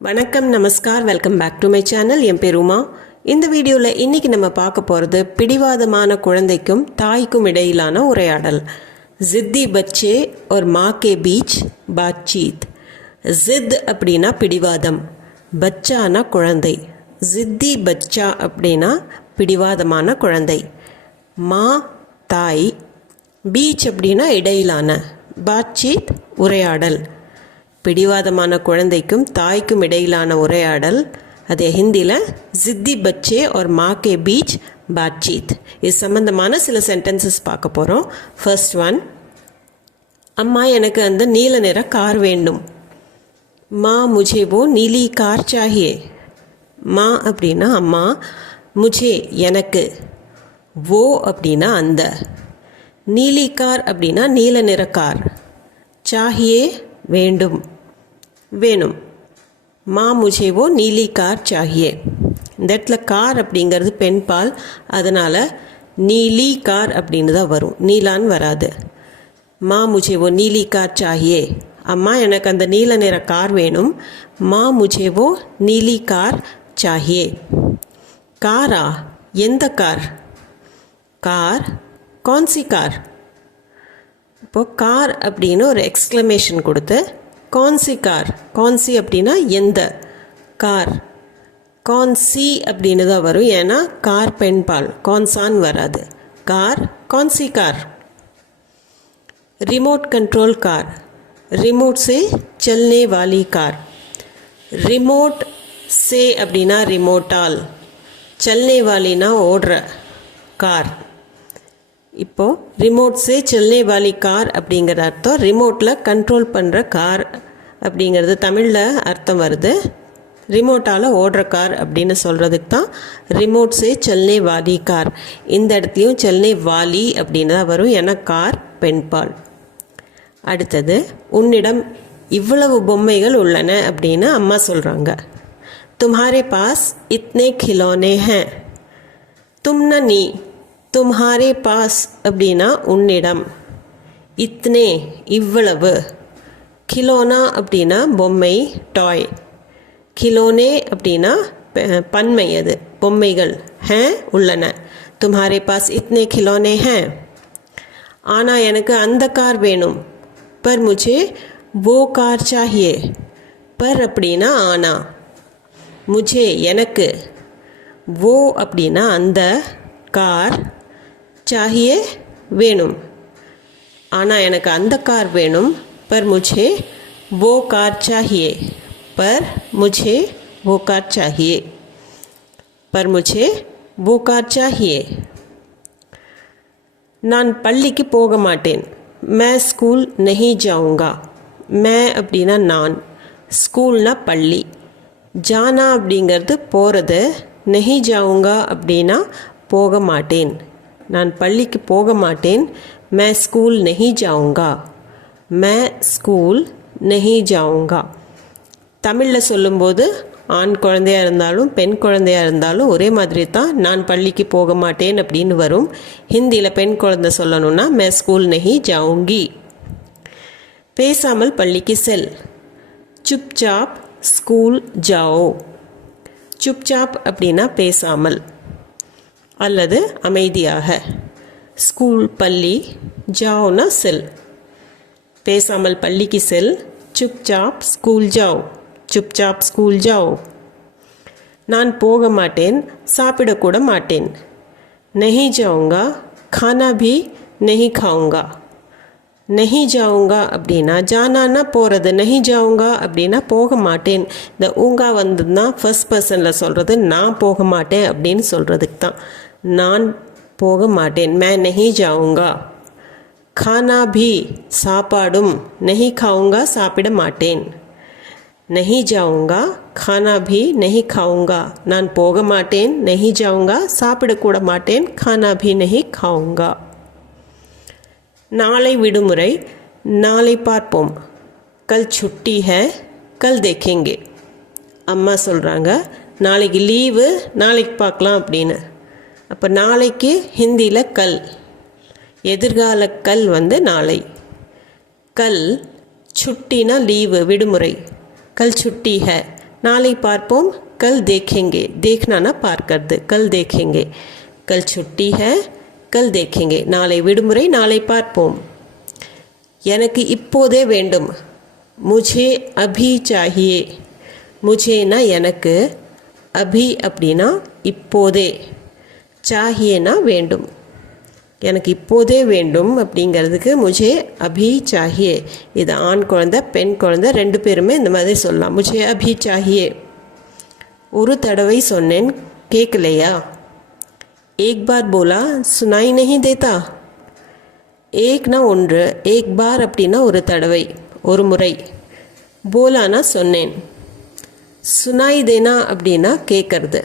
வணக்கம், நமஸ்கார், welcome back to my channel. என் பேர் உமா. இந்த வீடியோவில் இன்றைக்கி நம்ம பார்க்க போகிறது பிடிவாதமான குழந்தைக்கும் தாய்க்கும் இடையிலான உரையாடல். ஜித்தி பச்சே और माँ के बीच बातचीत. ஜித் அப்படின்னா பிடிவாதம், பச்சானா குழந்தை. ஜித்தி பச்சா அப்படின்னா பிடிவாதமான குழந்தை. மா தாய், பீச் அப்படின்னா இடையிலான, பாட்சீத் உரையாடல். பிடிவாதமான குழந்தைக்கும் தாய்க்கும் இடையிலான உரையாடல், அது ஹிந்தியில் ஜித்தி பச்சே और माँ के बीच बातचीत. இது சம்பந்தமான சில சென்டென்சஸ் பார்க்க போகிறோம். ஃபர்ஸ்ட் ஒன், அம்மா எனக்கு அந்த நீல நிற கார் வேண்டும். மா முझे वो नीली कार चाहिए. மா அப்படின்னா அம்மா, முझे எனக்கு, वो அப்படின்னா அந்த, நீலி கார் அப்படின்னா நீல நிற கார், चाहिए வேண்டும், வேணும். மா முझे वो नीली कार चाहिए. இந்த இடத்துல கார் அப்படிங்கிறது பெண் பால், அதனால் நீலி கார் அப்படின்னு தான் வரும், நீலான்னு வராது. மா முझे वो नीली कार चाहिए. அம்மா எனக்கு அந்த நீல நிற கார் வேணும். மா முझे वो नीली कार चाहिए. காரா, எந்த கார்? கார், கौन-सी கார்? இப்போது கார் அப்படின்னு ஒரு எக்ஸ்க்ளமேஷன் கொடுத்து कौन-सी கார், कौन-सी அப்படின்னா எந்த கார், कौन-सी அப்படின்னு தான் வரும். ஏன்னா கார் பெண் பால், कौन-साன்னு வராது. கார், कौन-सी car? Remote control car, remote से चलने वाली कार. रिमोट से அப்படின்னா ரிமோட்டால், चलने वालीனா ஓடுற கார். இப்போது ரிமோட் சே செல்லே வாலி கார் அப்படிங்கிற அர்த்தம், ரிமோட்டில் கண்ட்ரோல் பண்ணுற கார் அப்படிங்கிறது தமிழில் அர்த்தம் வருது. ரிமோட்டால் ஓடுற கார் அப்படின்னு சொல்கிறதுக்கு தான் ரிமோட் சே செல்லே வாலி கார். இந்த இடத்துலையும் செல்லே வாலி அப்படின்னு தான் வரும், ஏன்னா கார் பெண்பால். அடுத்தது, உன்னிடம் இவ்வளவு பொம்மைகள் உள்ளன அப்படின்னு அம்மா சொல்கிறாங்க. தும்ஹாரே பாஸ் இத்னே खिलौने हैं. தும்னா நீ, தும்ஹாரே பாஸ் அப்படின்னா உன்னிடம், இத்னே இவ்வளவு, கிலோனா அப்படின்னா பொம்மை, டாய், கிலோனே அப்படின்னா பன்மை, அது பொம்மைகள், ஹே உள்ளன. தும்ஹாரே பாஸ் இத்னே खिलौने हैं. ஆனால் எனக்கு அந்த கார் வேணும். பர் முझे वो कार चाहिए. பர் அப்படின்னா ஆனா, முझे எனக்கு, वो அப்படின்னா அந்த, கார், चाहिए வேணும். ஆனால் எனக்கு அந்த கார் வேணும். पर मुझे वो कार चाहिए. पर मुझे वो कार चाहिए. पर मुझे वो कार चाहिए. நான் பள்ளிக்கு போக மாட்டேன். मैं स्कूल नहीं जाऊँगा. मैं அப்படின்னா நான், ஸ்கூல்னா பள்ளி, ஜானா அப்படிங்கிறது போகிறது, நெஹி ஜாவுங்கா அப்படின்னா போக மாட்டேன். நான் பள்ளிக்கு போக மாட்டேன். मैं स्कूल नहीं जाऊँगा. मैं स्कूल नहीं जाऊँगा. தமிழில் சொல்லும்போது ஆண் குழந்தையாக இருந்தாலும் பெண் குழந்தையாக இருந்தாலும் ஒரே மாதிரி தான் நான் பள்ளிக்கு போக மாட்டேன் அப்படின்னு வரும். ஹிந்தியில் பெண் குழந்தை சொல்லணும்னா मैं स्कूल नहीं जाऊँगी. பேசாமல் பள்ளிக்கு செல். चुपचाप स्कूल जाओ. चुपचाप அப்படின்னா பேசாமல் அல்லது அமைதியாக. ஸ்கூல் பள்ளி, ஜாओனா செல். பேசாமல் பள்ளிக்கு செல். चुपचाप स्कूल जाओ. चुपचाप स्कूल जाओ. நான் போக மாட்டேன், சாப்பிடக்கூட மாட்டேன். नहीं जाऊँगा, खाना भी नहीं खाऊँगा. नहीं जाऊँगा அப்படின்னா ஜானானா போகிறது, नहीं जाऊँगा அப்படின்னா போக மாட்டேன். இந்த ஊங்கா வந்துன்னா ஃபர்ஸ்ட் பர்சனில் சொல்கிறது, நான் போக மாட்டேன் அப்படின்னு சொல்கிறதுக்கு தான். நான் போக மாட்டேன், मैं नहीं जाऊँगा. खाना भी சாப்பாடும், नहीं खाऊँगा சாப்பிட மாட்டேன். नहीं जाऊँगा, खाना भी नहीं खाऊँगा. நான் போக மாட்டேன், नहीं जाऊँगा சாப்பிடக்கூட மாட்டேன், खाना भी नहीं खाऊँगा. நாளை விடுமுறை, நாளை பார்ப்போம். कल छुट्टी है, कल देखेंगे. அம்மா சொல்கிறாங்க நாளைக்கு லீவு, நாளைக்கு பார்க்கலாம் அப்படின்னு. அப்போ நாளைக்கு ஹிந்தியில் கல், எதிர்கால கல் வந்து நாளை. கல், சுட்டினா லீவு, விடுமுறை. கல் சுட்டி ஹை, நாளை பார்ப்போம் கல் தேखेंगे देखना பார்க்கிறது கல் देखेंगे कल छुट्टी है कल देखेंगे நாளை விடுமுறை நாளை பார்ப்போம் எனக்கு இப்போதே வேண்டும் मुझे अभी चाहिए मुझेனா எனக்கு अभी அப்படின்னா இப்போதே चाहिएனா வேண்டும் எனக்கு இப்போதே வேண்டும் அப்படிங்கிறதுக்கு मुझे अभी चाहिए இது ஆண் குழந்தை பெண் குழந்தை ரெண்டு பேருமே இந்த மாதிரி சொல்லலாம் मुझे अभी चाहिए ஒரு தடவை சொன்னேன் கேட்கலையா एक बार बोला सुनाई नहीं देता एकனா ஒன்று एक बार அப்படின்னா ஒரு தடவை ஒரு முறை போலானா சொன்னேன் सुनाई देना அப்படின்னா கேட்கறது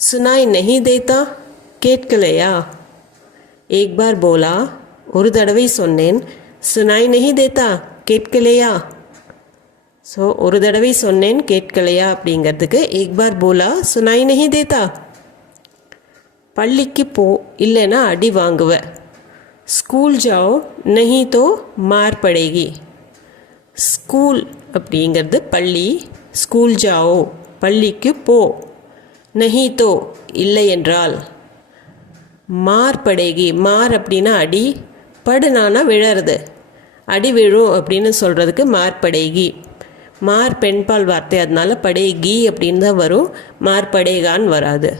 सुनाई नहीं देता கேட்கலையா एक बार बोला ஒரு தடவை சொன்னேன் सुनाई नहीं देता கேட்கலையா ஸோ ஒரு தடவை சொன்னேன் கேட்கலையா அப்படிங்கிறதுக்கு एक बार बोला सुनाई नहीं देता பள்ளிக்கு போ இல்லைன்னா அடி வாங்குவ ஸ்கூல் जाओ नहीं तो मार पड़ेगी ஸ்கூல் அப்படிங்கிறது பள்ளி ஸ்கூல் जाओ பள்ளிக்கு போ नहीं तो இல்லை என்றால் மார் படேகி மார் அப்படின்னா அடி படுனானா விழறது அடி விழும் அப்படின்னு சொல்கிறதுக்கு மார் படேகி மார் பெண்பால் வார்த்தை அதனால படேகி அப்படின்னு தான் வரும் மார் படேகான்னு வராது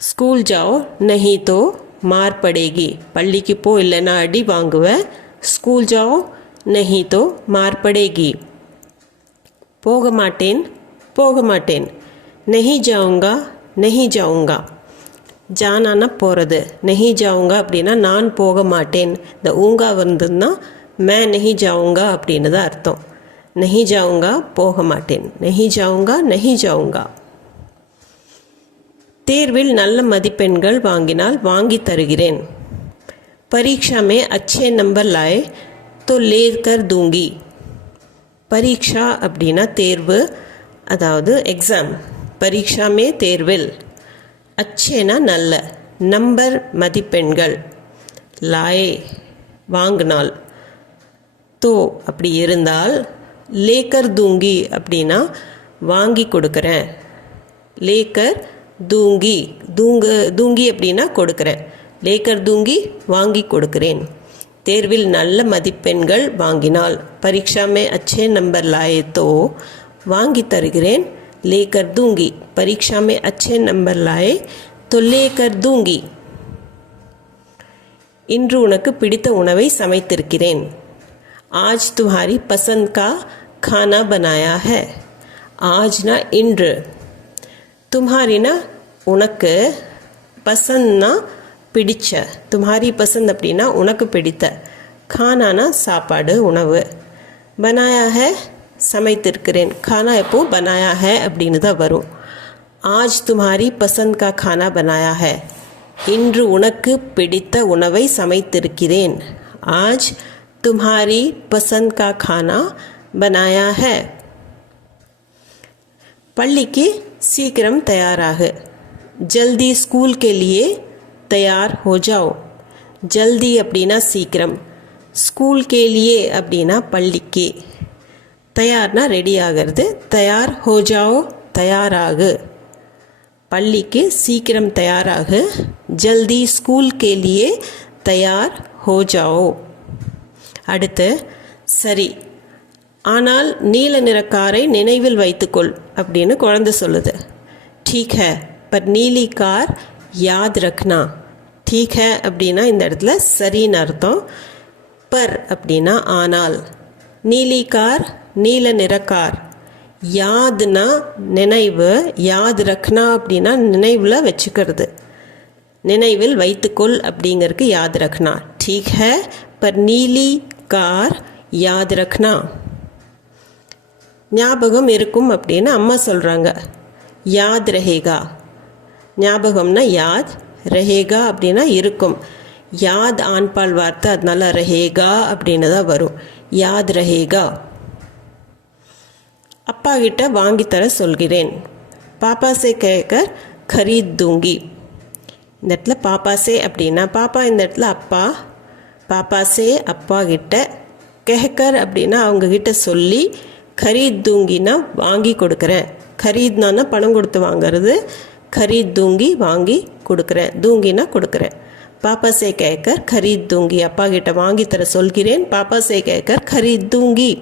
ஸ்கூல் ஜாओ नहीं तो மார் படேகி பள்ளிக்கு போ இல்லைன்னா அடி வாங்குவேன் ஸ்கூல் ஜாओ नहीं तो மார் படேகி போக மாட்டேன் नहीं जाऊँगा नहीं जाऊँगा ஜானானா போகிறது நெஹி ஜாவுங்கா அப்படின்னா நான் போக மாட்டேன் இந்த ஊங்கா வந்ததுன்னா மே நெஹி ஜாவுங்கா அப்படின்னு தான் அர்த்தம் நெஹி ஜாவுங்கா போக மாட்டேன் நெஹி ஜாவுங்கா நெஹி ஜாவுங்கா தேர்வில் நல்ல மதிப்பெண்கள் வாங்கினால் வாங்கி தருகிறேன் பரீட்சா மே அச்சே நம்பர் லாயே तो लेकर दूंगी பரீட்சா அப்படின்னா தேர்வு அதாவது எக்ஸாம் பரீட்சா மே தேர்வில் அச்சேனா நல்ல நம்பர் மதிப்பெண்கள் லாயே வாங்கினால் தோ அப்படி இருந்தால் லேக்கர் தூங்கி அப்படின்னா வாங்கி கொடுக்குறேன் லேக்கர் தூங்கி தூங்கி அப்படின்னா கொடுக்குறேன் லேக்கர் தூங்கி வாங்கி கொடுக்குறேன் தேர்வில் நல்ல மதிப்பெண்கள் வாங்கினால் பரீட்சா மே அச்சே நம்பர் லாயே தோ வாங்கி தருகிறேன் लेकर दूंगी परीक्षा में अच्छे नंबर लाए तो लेकर दूंगी இன்று உனக்கு பிடித்த உணவை சமைத்திருக்கிறேன் आज तुम्हारी पसंद का खाना बनाया है ஆஜ்னா இன்று तुम्हारीனா உனக்கு பசந்த்னா பிடிச்ச तुम्हारी पसंद அப்படின்னா உனக்கு பிடித்த खानाனா சாப்பாடு உணவு बनाया है சமைத்திருக்கிறேன் खाना எப்போ बनाया है அப்படின்னு தான் வரும் आज तुम्हारी पसंद का खाना बनाया है இன்று உனக்கு பிடித்த உணவை சமைத்திருக்கிறேன் आज तुम्हारी पसंद का खाना बनाया है பள்ளிக்கு சீக்கிரம் தயாராகு जल्दी स्कूल के लिए तैयार हो जाओ जल्दी அப்படின்னா சீக்கிரம் स्कूल के लिए அப்படின்னா பள்ளிக்கு தயார்னா ரெடி ஆகிறது தயார் ஹோ ஜாओ தயாராகு பள்ளிக்கு சீக்கிரம் தயாராகு ஜல்தி ஸ்கூல் கே லியே தயார் ஹோ ஜாओ அடுத்து சரி ஆனால் நீல நிற காரை நினைவில் வைத்துக்கொள் அப்படின்னு குழந்தை சொல்லுது ठीक है पर नीली कार याद रखना ठीक है அப்படின்னா இந்த இடத்துல சரின்னு அர்த்தம் பர் அப்படின்னா ஆனால் நீலி கார் நீல நிற கார் யாத்னா நினைவு யாத் ரக்னா அப்படின்னா நினைவில் வச்சுக்கிறது நினைவில் வைத்துக்கொள் அப்படிங்கிறதுக்கு யாத் ரக்னா ठीक है पर नीली कार याद रखना ஞாபகம் இருக்கும் அப்படின்னு அம்மா சொல்கிறாங்க யாத் ரஹேகா ஞாபகம்னா யாத் ரஹேகா அப்படின்னா இருக்கும் யாத் ஆண்பால் வார்த்தை அதனால ரஹேகா அப்படின்னு தான் வரும் யாத் ரஹேகா அப்பா கிட்ட வாங்கி தர சொல்கிறேன் பாப்பா சே கேக்கர் खरीद दूंगी இந்த இடத்துல பாப்பா சே அப்படின்னா பாப்பா இந்த இடத்துல அப்பா பாப்பா சே அப்பா கிட்ட கேக்கர் அப்படின்னா அவங்க கிட்ட சொல்லி खरीद दूंगीனா வாங்கி கொடுக்குறேன். खरीदना பணம் கொடுத்து வாங்குறது. खरीद दूंगी வாங்கி கொடுக்குறேன். दूंगीனா கொடுக்குறேன். पापा से कहकर खरीद दूंगी. அப்பா கிட்ட வாங்கி தர சொல்கிறேன். पापा से कहकर खरीद दूंगी.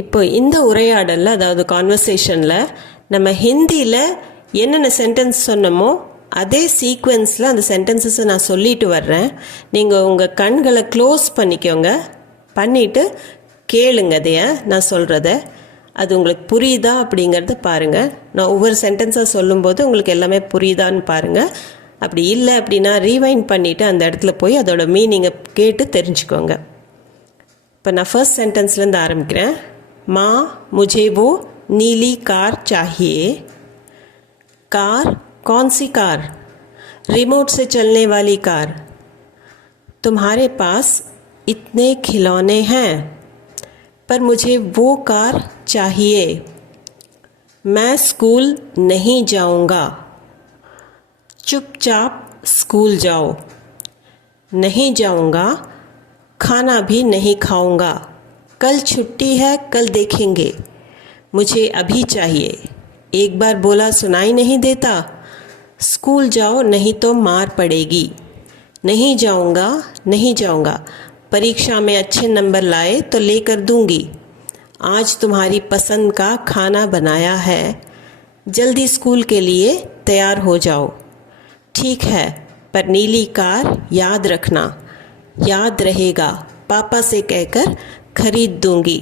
இப்போ இந்த உரையாடலில் அதாவது கான்வர்சேஷனில் நம்ம ஹிந்தியில் என்னென்ன சென்டென்ஸ் சொன்னமோ அதே சீக்வென்ஸில் அந்த சென்டென்சஸை நான் சொல்லிட்டு வர்றேன். நீங்கள் உங்கள் கண்களை க்ளோஸ் பண்ணிக்கோங்க. பண்ணிவிட்டு கேளுங்க அதைய நான் சொல்கிறத. அது உங்களுக்கு புரியுதா அப்படிங்கிறத பாருங்கள். நான் ஒவ்வொரு சென்டென்ஸாக சொல்லும்போது உங்களுக்கு எல்லாமே புரியுதான்னு பாருங்கள். அப்படி இல்லை அப்படின்னா ரீவைண்ட் பண்ணிவிட்டு அந்த இடத்துல போய் அதோட மீனிங்கை கேட்டு தெரிஞ்சுக்கோங்க. இப்போ நான் ஃபர்ஸ்ட் சென்டென்ஸ்லேருந்து ஆரம்பிக்கிறேன். माँ मुझे वो नीली कार चाहिए. कार कौन सी कार? रिमोट से चलने वाली कार. तुम्हारे पास इतने खिलौने हैं पर मुझे वो कार चाहिए. मैं स्कूल नहीं जाऊंगा. चुपचाप स्कूल जाओ. नहीं जाऊंगा, खाना भी नहीं खाऊंगा. कल छुट्टी है, कल देखेंगे. मुझे अभी चाहिए. एक बार बोला सुनाई नहीं देता. स्कूल जाओ नहीं तो मार पड़ेगी. नहीं जाऊंगा, नहीं जाऊंगा. परीक्षा में अच्छे नंबर लाए तो लेकर दूंगी. आज तुम्हारी पसंद का खाना बनाया है. जल्दी स्कूल के लिए तैयार हो जाओ. ठीक है, पर नीली कार याद रखना. याद रहेगा. पापा से कहकर खरीद दूंगी.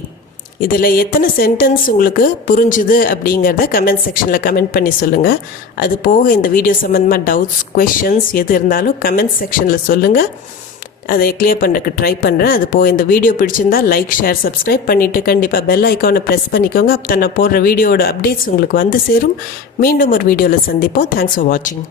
இதில் எத்தனை சென்டென்ஸ் உங்களுக்கு புரிஞ்சுது அப்படிங்கிறத கமெண்ட் செக்ஷனில் கமெண்ட் பண்ணி சொல்லுங்கள். அது போக இந்த வீடியோ சம்மந்தமாக டவுட்ஸ், கொஷின்ஸ் எது இருந்தாலும் கமெண்ட் செக்ஷனில் சொல்லுங்கள். அதை கிளியர் பண்ணுறதுக்கு ட்ரை பண்ணுறேன். அது போக இந்த வீடியோ பிடிச்சிருந்தால் லைக், ஷேர், சப்ஸ்கிரைப் பண்ணிவிட்டு கண்டிப்பாக பெல் ஐக்கானை ப்ரெஸ் பண்ணிக்கோங்க. அப்போ நான் போடுற வீடியோட அப்டேட்ஸ் உங்களுக்கு வந்து சேரும். மீண்டும் ஒரு வீடியோவில் சந்திப்போம். தேங்க்ஸ் ஃபார் வாட்சிங்.